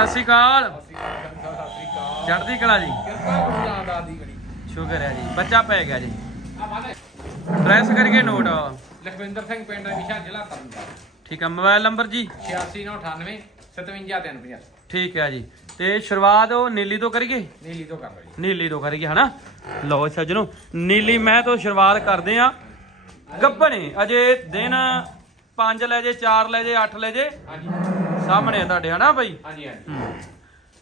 ਸਤਿ ਸ਼੍ਰੀ ਅਕਾਲ। ਚੜ੍ਹਦੀ ਕਲਾ ਜੀ। ਸ਼ੁਕਰ ਹੈ ਬੱਚਾ ਪੈ ਗਿਆ ਜੀ। ਪ੍ਰੈਸ ਕਰੀਏ ਨੋਟ ਲਖਵਿੰਦਰ ਸਿੰਘ ਪਿੰਡ ਵਿਸ਼ਾ ਜ਼ਿਲ੍ਹਾ ਤਰਨਤਾਰਨ। ਠੀਕ ਹੈ ਮੋਬਾਈਲ ਨੰਬਰ ਜੀ। 8698 57350 ਠੀਕ ਹੈ ਜੀ। ਤੇ ਸ਼ੁਰੂਆਤ ਉਹ ਨੀਲੀ ਤੋਂ ਕਰੀਏ? ਨੀਲੀ ਤੋਂ ਕਰ ਲਓ ਨੀਲੀ ਤੋਂ ਕਰੀਏ ਹਨਾ? ਲਓ ਸੱਜਣੋ ਨੀਲੀ ਮੈਂ ਤੋਂ ਸ਼ੁਰੂਆਤ ਕਰਦੇ ਆ ਗੱਬਣੇ ਅਜੇ ਦਿਨ 5 ਲੈ ਜੇ 4 ਲੈ ਜੇ 8 ਲੈ ਜੇ। ਹਾਂਜੀ। ਸਾਹਮਣੇ ਆ ਤੁਹਾਡੇ ਹਨਾ ਭਾਈ ਹਾਂਜੀ ਹਾਂਜੀ।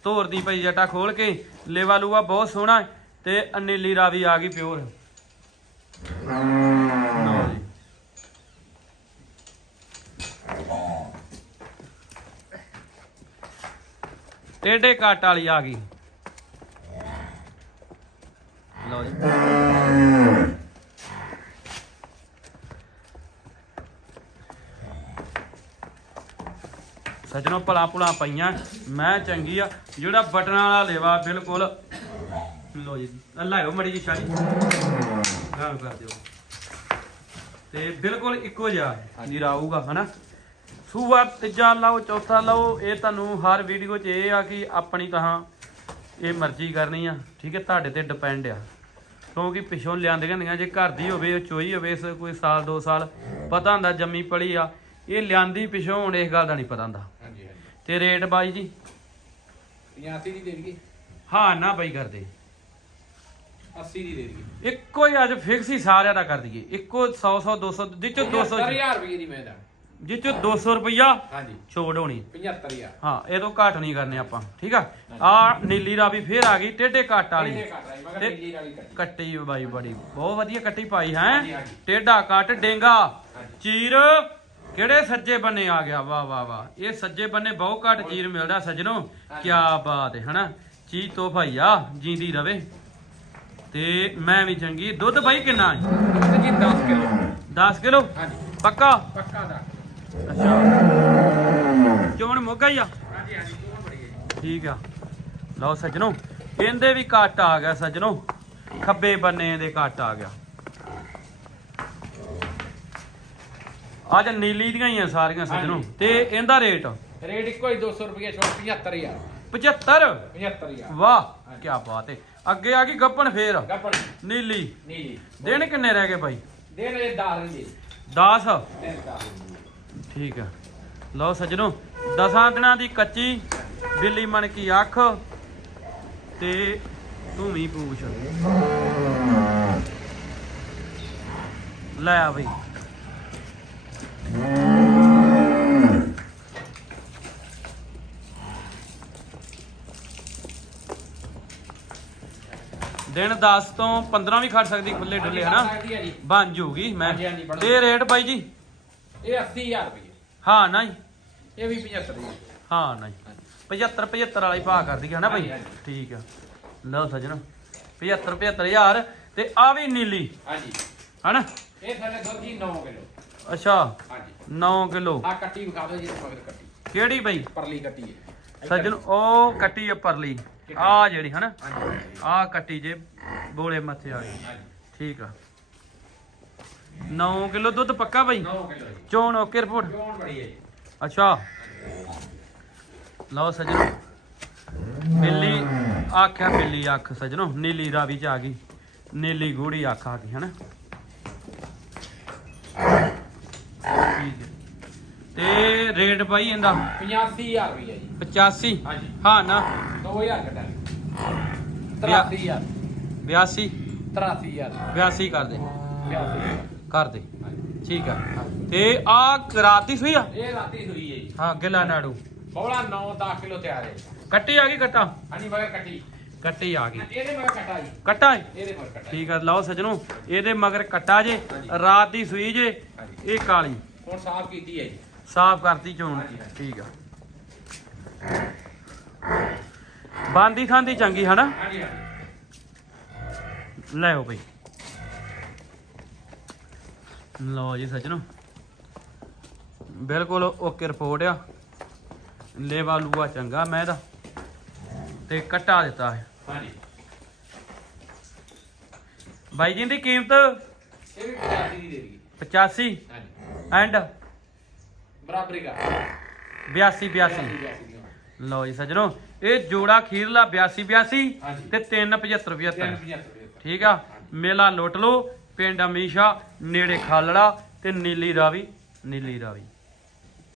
ਧੋਰ ਦੀ ਭਾਈ ਜਟਾ ਖੋਲ ਕੇ ਲੇਵਾ ਲੂਆ ਬਹੁਤ ਸੋਹਣਾ ਤੇ ਨੀਲੀ ਰਾਵੀ ਆ ਗਈ ਪਿਓਰ। ਟੇਡੇ ਕੱਟ ਵਾਲੀ ਆ ਗਈ। ਲਓ ਜੀ। ਸੱਜਣੋ ਭਲਾ ਭੁਲਾ ਪਈਆਂ। ਮੈਂ ਚੰਗੀ ਆ। ਜਿਹੜਾ ਬਟਨਾਂ ਵਾਲਾ ਲੇਵਾ ਬਿਲਕੁਲ। ਲੋ ਜੀ ਲਾਇਓ ਮੜੀ ਜੀ ਸ਼ਾਲੀ ਗਾਲ ਕਰ ਦਿਓ। ਤੇ ਬਿਲਕੁਲ ਇੱਕੋ ਜਿਹਾ। ਨੀਰਾ ਆਊਗਾ ਹਨਾ? ਸੂਆ ਤੀਜਾ ਲਾਓ ਚੌਥਾ ਲਾਓ ਇਹ ਤੁਹਾਨੂੰ ਹਰ ਵੀਡੀਓ 'ਚ ਇਹ ਆ ਕਿ ਆਪਣੀ ਤਾਂ ਇਹ ਮਰਜ਼ੀ ਕਰਨੀ ਆ। ਠੀਕ ਹੈ ਤੁਹਾਡੇ ਤੇ ਡਿਪੈਂਡ ਆ। ਕਿਉਂਕਿ ਪਿਛੋਂ ਲਿਆਂਦੀਆਂ ਹੁੰਦੀਆਂ ਜੇ ਘਰ ਦੀ ਹੋਵੇ ਉਹ ਚੋਈ ਹੋਵੇ ਇਸ ਕੋਈ ਸਾਲ ਦੋ ਸਾਲ ਪਤਾ ਹੁੰਦਾ ਜੰਮੀ ਪੜੀ ਆ। ਇਹ ਲਿਆਂਦੀ ਪਿਛੋਂ ਹੁਣ ਇਸ ਗੱਲ ਦਾ ਨਹੀਂ ਪਤਾ ਹੁੰਦਾ। ਹਾਂਜੀ ਹਾਂਜੀ ਤੇ ਰੇਟ ਬਾਈ ਜੀ? 85 ਦੀ ਦੇ ਦਈਏ। ਹਾਂ ਨਾ ਬਾਈ ਕਰਦੇ। 80 ਦੀ ਦੇ ਦਈਏ। ਇੱਕੋ ਹੀ ਅੱਜ ਫਿਕਸ ਹੀ ਸਾਰਿਆਂ ਦਾ ਕਰ ਦਈਏ। ਇੱਕੋ 100 100 200 ਜਿੱਚੋਂ 200 70000 ਰੁਪਏ ਦੀ ਮੈਂ ਦਾ ਜਿੱਚੋਂ 200 ਰੁਪਈਆ ਹਾਂਜੀ। ਛੋੜ ਹੋਣੀ। 75000 ਹਾਂ ਇਹ ਤੋਂ ਘੱਟ ਨਹੀਂ ਕਰਨੇ ਆਪਾਂ ਠੀਕ ਆ? ਆ ਨੀਲੀ ਰਾਵੀ ਫੇਰ ਆ ਗਈ ਟੇਢੇ ਕੱਟ ਵਾਲੀ। ਇਹ ਕੱਟ ਰਹੀ ਮਗਰ ਤੇ- ਨੀਲੀ ਵਾਲੀ ਕੱਟ। ਕੱਟੀ ਬਾਈ ਬੜੀ ਬਹੁਤ ਵਧੀਆ ਕੱਟੀ ਪਾਈ ਹੈ। ਟੇਢਾ ਕੱਟ ਡੇਂਗਾ। ਚੀਰ ਕਿਹੜੇ ਸੱਜੇ ਬੰਨੇ ਆ ਗਿਆ? ਵਾਹ ਵਾਹ ਵਾਹ। ਇਹ ਸੱਜੇ ਬੰਨੇ ਬਹੁਤ ਘੱਟ ਚੀਰ ਮਿਲਦਾ ਸੱਜਣੋ। ਕੀ ਬਾਤ ਹੈ ਹਨਾ? ਚੀਜ਼ ਤੋਹਫਾ ਹੀ ਆ ਜਿੰਦੀ ਰਵੇ। ਤੇ ਮੈਂ ਵੀ ਚੰਗੀ। ਦੁੱਧ ਬਾਈ ਕਿੰਨਾ ਹੈ? ਜੀ 10 ਕਿਲੋ। 10 ਕਿਲੋ? ਹਾਂਜੀ। ਪੱਕਾ? ਪੱਕਾ ਦਾ ਅੱਛਾ। ਚੋਣ ਮੋਗਾ ਹੀ ਆ? ਹਾਂਜੀ ਹਾਂਜੀ ਤੂੰ ਬੜੀ ਹੈ ਠੀਕ ਆ। ਲਓ ਸੱਜਣੋ ਇਹਦੇ ਵੀ ਕੱਟ ਆ ਗਿਆ ਸੱਜਣੋ। ਖੱਬੇ ਬੰਨੇ ਦੇ ਕੱਟ ਆ ਗਿਆ। ਅੱਜ ਨੀਲੀ ਦੀਆਂ ਹੀ ਆ ਸਾਰੀਆਂ ਸੱਜਣੋ। ਹਾਂਜੀ। ਤੇ ਇਹਦਾ ਰੇਟ? ਰੇਟ ਇੱਕੋ ਹੀ 200 ਰੁਪਏ ਛੋੜ 75000 75 75000 ਵਾਹ। ਕੀ ਬਾਤ ਹੈ ਅੱਗੇ ਆ ਗਈ ਗੱਪਣ ਫੇਰ। ਗੱਪਣ। ਨੀਲੀ। ਦਿਨ ਕਿੰਨੇ ਰਹਿ ਗਏ ਬਾਈ? ਦੇ ਦੀ 10 ਦਿਨ ਦਾ ਠੀਕ ਆ। ਲਓ ਸੱਜਣੋ ਦਸਾਂ ਦਿਨਾਂ ਦੀ ਕੱਚੀ ਬਿੱਲੀ ਮਣ ਕੀ ਅੱਖ ਤੇ ਵੀ ਪੂਛ। ਲੈ ਆ ਬਈ। ਦਿਨ 10 ਤੋਂ 15 ਵੀ ਖੜ ਸਕਦੀ ਖੁੱਲੇ ਡੁੱਲੇ ਹਨਾ? ਸਕਦੀ ਹੈ ਜੀ। ਬਣ ਜੂਗੀ ਮੈਂ ਹਾਂਜੀ, ਹਾਂਜੀ, ਬਣ ਤੇ ਰੇਟ ਬਾਈ ਜੀ? ਇਹ 80000 ਰੁਪਏ। ਹਾਂ ਨਹੀਂ। ਇਹ ਵੀ 75 ਦੀ ਹਾਂ ਨਹੀਂ। 75 75 ਵਾਲਾ ਹੀ ਭਾਅ ਕਰਦੀ ਹੈ ਨਾ ਭਾਈ ਹਾਂਜੀ, ਹਾਂਜੀ। ਠੀਕ ਆ। ਲਓ ਸੱਜਣ 75 75000 ਤੇ ਆ ਵੀ ਨੀਲੀ ਹਾਂਜੀ। ਹਨਾ? ਇਹ ਥੱਲੇ ਦੁੱਧ ਜੀ 9 ਕਿਲੋ। ਅੱਛਾ। 9 ਕਿਲੋ। ਆ ਕੱਟੀ ਵਿਖਾ ਦਿਓ ਜੀ ਮਗਰ ਕੱਟੀ। ਕਿਹੜੀ ਬਈ? ਪਰਲੀ ਕੱਟੀ ਹੈ। ਸੱਜਣ ਉਹ ਕੱਟੀ ਆ ਪਰਲੀ। ਆ ਜਿਹੜੀ ਹਨਾ? ਆ ਕੱਟੀ ਜੇ ਬੋਲੇ ਮੱਥੇ ਆ ਗਈ ਠੀਕ ਆ। 9 ਕਿਲੋ ਦੁੱਧ ਪੱਕਾ ਬਈ? 9 ਕਿਲੋ ਚੋਣ ਓਕੇ ਰਿਪੋਰਟ। ਕਿਉਂ ਬੜੀ ਹੈ ਜੀ। ਅੱਛਾ। ਲਓ ਸੱਜਣੋ। ਬਿੱਲੀ ਆਖਿਆ ਬਿੱਲੀ ਅੱਖ ਸੱਜਣੋ। ਨੀਲੀ ਰਾਵੀ ਚ ਆ ਗਈ। ਨੀਲੀ ਗੂੜੀ ਅੱਖ ਆ ਗਈ ਹਨਾ ਠੀਕ ਹੈ ਤੇ ਰੇਟ ਬਾਈ ਇਹਦਾ 85000 ਰੁਪਏ ਜੀ। 85 ਹਾਂਜੀ। ਹਾਂ ਨਾ। 2000 ਕੱਟਾ ਬਿਆ- 83000 82 83000 82 ਕਰ ਦੇ। 83000 ਕਰ ਦੇ। ਠੀਕ ਆ। ਤੇ ਆ ਰਾਤੀ ਸੂਈ ਆ? ਇਹ ਰਾਤੀ ਹੋਈ ਹੈ ਜੀ। ਹਾਂ ਗਿਲਾ ਨਾੜੂ। ਬੋਲਾ 9 10 ਕਿਲੋ ਤਿਆਰ ਹੈ। ਕੱਟੀ ਆ ਗਈ ਕੱਟਾ? ਹਾਂਜੀ ਮਗਰ ਕੱਟੀ। ਕੱਟੀ ਆ ਗਈ। ਇਹਦੇ ਮਗਰ ਕੱਟਾ ਜੀ। ਕੱਟਾ ਇਹਦੇ ਮਗਰ ਕੱਟਾ ਠੀਕ ਆ ਲਓ ਸੱਜਣੋ ਇਹਦੇ ਮਗਰ ਕੱਟਾ ਜੇ। ਰਾਤ ਦੀ ਸੂਈ ਜੇ ਇਹ ਕਾਲੀ। ਹੁਣ ਸਾਫ਼ ਕੀਤੀ ਹੈ ਜੀ। ਸਾਫ਼ ਕਰਤੀ ਚੋਣ ਹਾਂਜੀ। ਠੀਕ ਆ। ਬਾਂਦੀ ਖਾਂਦੀ ਚੰਗੀ ਹਨਾ? ਹਾਂਜੀ ਹਾਂਜੀ ਲੈ ਆਓ ਬਈ। ਲਓ ਜੀ ਸੱਜਣੋ। ਬਿਲਕੁਲ ਓਕੇ ਰਿਪੋਰਟ ਆ। ਲੇਵਾ ਲੂਆ ਚੰਗਾ ਮੈਂ ਇਹਦਾ। ਤੇ ਕੱਟਾ ਦਿੱਤਾ ਹੈ ਹਾਂਜੀ। ਬਾਈ ਜੀ ਦੀ ਕੀਮਤ ਇਹ ਵੀ 85 ਦੀ ਦੇ ਦਈਏ। 85 ਹਾਂਜੀ। ਐਂਡ ਬਰਾਬਰੀ ਕਰ। 82 82 82 ਦੀ। ਲਓ ਜੀ ਸੱਜਣੋ ਇਹ ਜੋੜਾ ਖੀਰਲਾ 82 82 ਹਾਂਜੀ। ਤੇ 3 75 ਤਿੰਨ 75 75 ਠੀਕ ਆ? ਮੇਲਾ ਲੁੱਟ ਲਓ। ਪਿੰਡ ਅਮੀਸ਼ਾ ਨੇੜੇ ਖਾਲੜਾ ਤੇ ਨੀਲੀ ਰਾਵੀ ਨੀਲੀ ਰਾਵੀ।